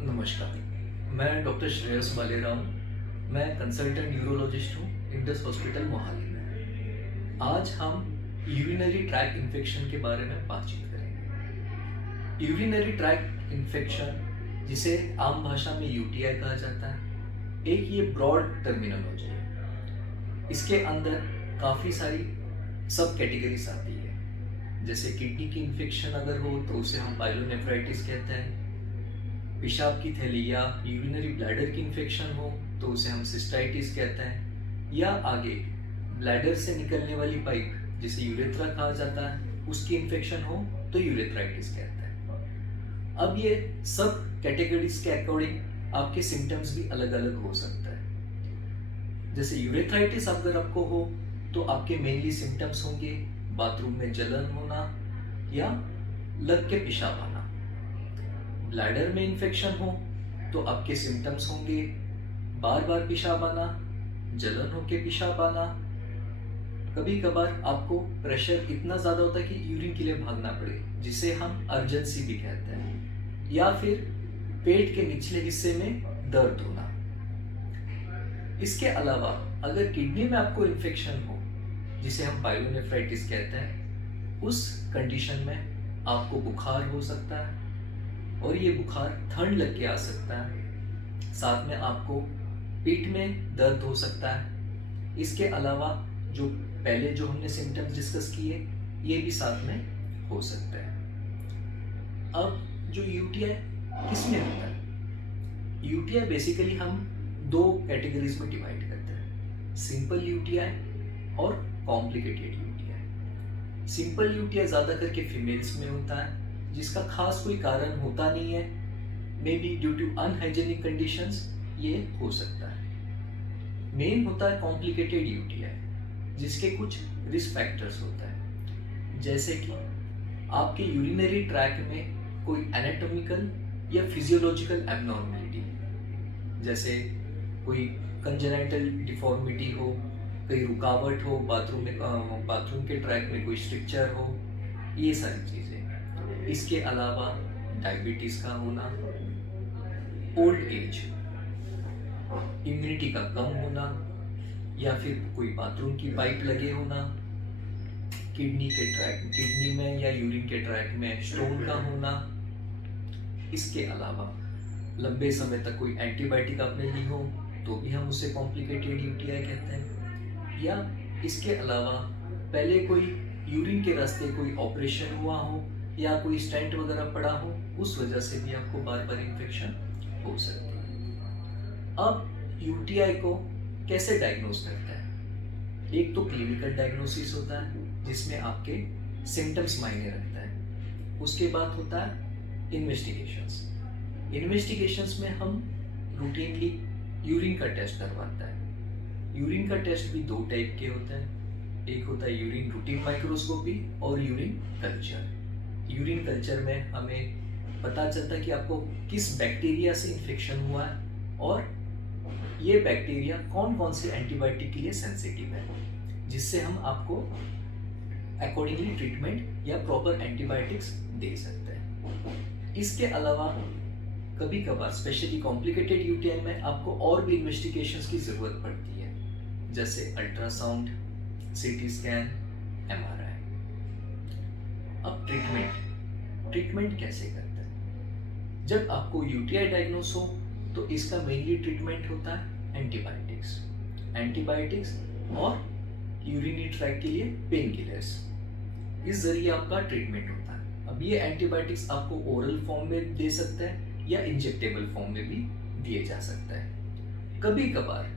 नमस्कार, मैं डॉक्टर श्रेयस भालेराव। मैं कंसल्टेंट न्यूरोलॉजिस्ट हूँ इंडस हॉस्पिटल मोहाली में। आज हम यूरिनरी ट्रैक इन्फेक्शन के बारे में बातचीत करेंगे। यूरिनरी ट्रैक इन्फेक्शन, जिसे आम भाषा में यूटीआई कहा जाता है, एक ये ब्रॉड टर्मिनोलॉजी है। इसके अंदर काफ़ी सारी सब कैटेगरीज आती है। जैसे किडनी की इन्फेक्शन अगर हो तो उसे हम पाइलोनेफ्राइटिस कहते हैं। पेशाब की थैली या यूरिनरी ब्लैडर की इन्फेक्शन हो तो उसे हम सिस्टाइटिस कहते हैं। या आगे ब्लैडर से निकलने वाली पाइप, जिसे यूरेथ्रा कहा जाता है, उसकी इन्फेक्शन हो तो यूरेथ्राइटिस कहते हैं। अब ये सब कैटेगरीज के अकॉर्डिंग आपके सिम्टम्स भी अलग अलग हो सकता है। जैसे यूरेथ्राइटिस अगर आपको हो तो आपके मेनली सिम्टम्स होंगे बाथरूम में जलन होना या लग के पेशाब आना। ब्लैडर में इन्फेक्शन हो तो आपके सिम्टम्स होंगे बार बार पेशाब आना, जलन होके पेशाब आना। कभी कभार आपको प्रेशर इतना ज़्यादा होता है कि यूरिन के लिए भागना पड़े, जिसे हम अर्जेंसी भी कहते हैं। या फिर पेट के निचले हिस्से में दर्द होना। इसके अलावा अगर किडनी में आपको इन्फेक्शन हो, जिसे हम पाइलोनेफ्राइटिस कहते हैं, उस कंडीशन में आपको बुखार हो सकता है और ये बुखार ठंड लग के आ सकता है। साथ में आपको पेट में दर्द हो सकता है। इसके अलावा जो पहले जो हमने सिम्टम्स डिस्कस किए, ये भी साथ में हो सकता है। अब जो यूटीआई किस में होता है? यूटीआई बेसिकली हम दो कैटेगरीज में डिवाइड करते हैं, सिंपल यूटीआई और कॉम्प्लिकेटेड यूटीआई। सिंपल यूटीआई ज़्यादा करके फीमेल्स में होता है, जिसका खास कोई कारण होता नहीं है। May be due to unhygienic conditions ये हो सकता है। मेन होता है कॉम्प्लिकेटेड यूटीआई, जिसके कुछ रिस्क फैक्टर्स होता है। जैसे कि आपके यूरिनरी ट्रैक में कोई एनाटॉमिकल या फिजियोलॉजिकल एबनॉर्मलिटी, जैसे कोई कंजेनाइटल डिफॉर्मिटी हो, कोई रुकावट हो, बाथरूम के ट्रैक में कोई स्ट्रक्चर हो, ये सारी चीज़ें। इसके अलावा डायबिटीज का होना, ओल्ड एज, इम्यूनिटी का कम होना, या फिर कोई बाथरूम की पाइप लगे होना, किडनी में या यूरिन के ट्रैक में स्टोन का होना। इसके अलावा लंबे समय तक कोई एंटीबायोटिक आपने ली हो तो भी हम उसे कॉम्प्लिकेटेड यूटीआई कहते हैं। या इसके अलावा पहले कोई यूरिन के रास्ते कोई ऑपरेशन हुआ हो या कोई स्टेंट वगैरह पड़ा हो, उस वजह से भी आपको बार बार इन्फेक्शन हो सकती है। अब यूटीआई को कैसे डायग्नोज करते हैं? एक तो क्लिनिकल डायग्नोसिस होता है, जिसमें आपके सिम्टम्स मायने रखता है। उसके बाद होता है इन्वेस्टिगेशंस। इन्वेस्टिगेशंस में हम रूटीनली यूरिन का टेस्ट करवाता है। यूरिन का टेस्ट भी दो टाइप के होते हैं। एक होता है यूरिन रूटीन माइक्रोस्कोपी और यूरिन कल्चर। यूरिन कल्चर में हमें पता चलता है कि आपको किस बैक्टीरिया से इन्फेक्शन हुआ है और ये बैक्टीरिया कौन कौन से एंटीबायोटिक के लिए सेंसिटिव है, जिससे हम आपको अकॉर्डिंगली ट्रीटमेंट या प्रॉपर एंटीबायोटिक्स दे सकते हैं। इसके अलावा कभी कभार स्पेशली कॉम्प्लिकेटेड यूटीआई में आपको और भी इन्वेस्टिगेशंस की ज़रूरत पड़ती है, जैसे अल्ट्रासाउंड, सीटी स्कैन, एमआरआई। अब ट्रीटमेंट कैसे करते हैं? जब आपको यूटीआई डायग्नोस हो तो इसका मेनली ट्रीटमेंट होता है एंटीबायोटिक्स और यूरिनरी ट्रैक के लिए पेन किलर्स। इस जरिए आपका ट्रीटमेंट होता है। अब ये एंटीबायोटिक्स आपको ओरल फॉर्म में दे सकते हैं या इंजेक्टेबल फॉर्म में भी दिए जा सकता है। कभी कभार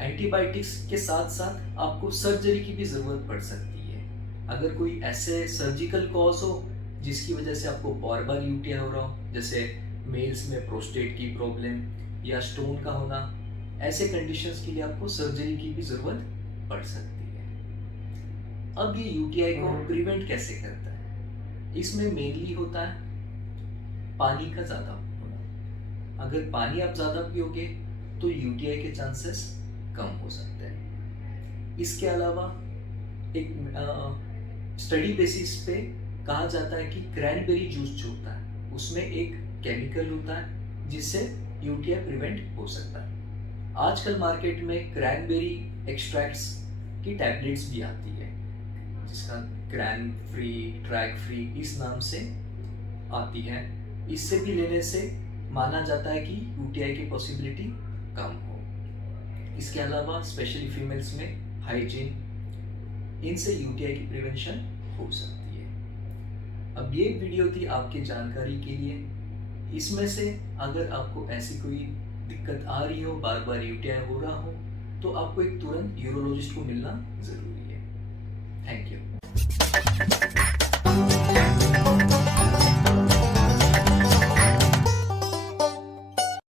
एंटीबायोटिक्स के साथ साथ आपको सर्जरी की भी जरूरत पड़ सकती है। अगर कोई ऐसे सर्जिकल कॉज हो जिसकी वजह से आपको बार बार यूटीआई हो रहा हो, जैसे मेल्स में प्रोस्टेट की प्रॉब्लम या स्टोन का होना, ऐसे कंडीशंस के लिए आपको सर्जरी की भी जरूरत पड़ सकती है। अब ये यूटीआई को प्रिवेंट कैसे करता है? इसमें मेनली होता है पानी का ज़्यादा होना। अगर पानी आप ज़्यादा पियोगे तो यूटीआई के चांसेस कम हो सकते हैं। इसके अलावा एक स्टडी बेसिस पे कहा जाता है कि क्रैनबेरी जूस जो होता है उसमें एक केमिकल होता है जिससे यूटीआई प्रिवेंट हो सकता है। आजकल मार्केट में क्रैनबेरी एक्सट्रैक्ट्स की टैबलेट्स भी आती है, जिसका क्रैन फ्री, ट्रैक फ्री इस नाम से आती है। इससे भी लेने से माना जाता है कि यूटीआई की पॉसिबिलिटी कम हो। इसके अलावा स्पेशली फीमेल्स में हाइजीन, इनसे यूटीआई की प्रिवेंशन हो सकती है। अब ये वीडियो थी आपकी जानकारी के लिए। इसमें से अगर आपको ऐसी कोई दिक्कत आ रही हो, बार बार यूटीआई हो रहा हो, तो आपको एक तुरंत यूरोलॉजिस्ट को मिलना जरूरी है। Thank you.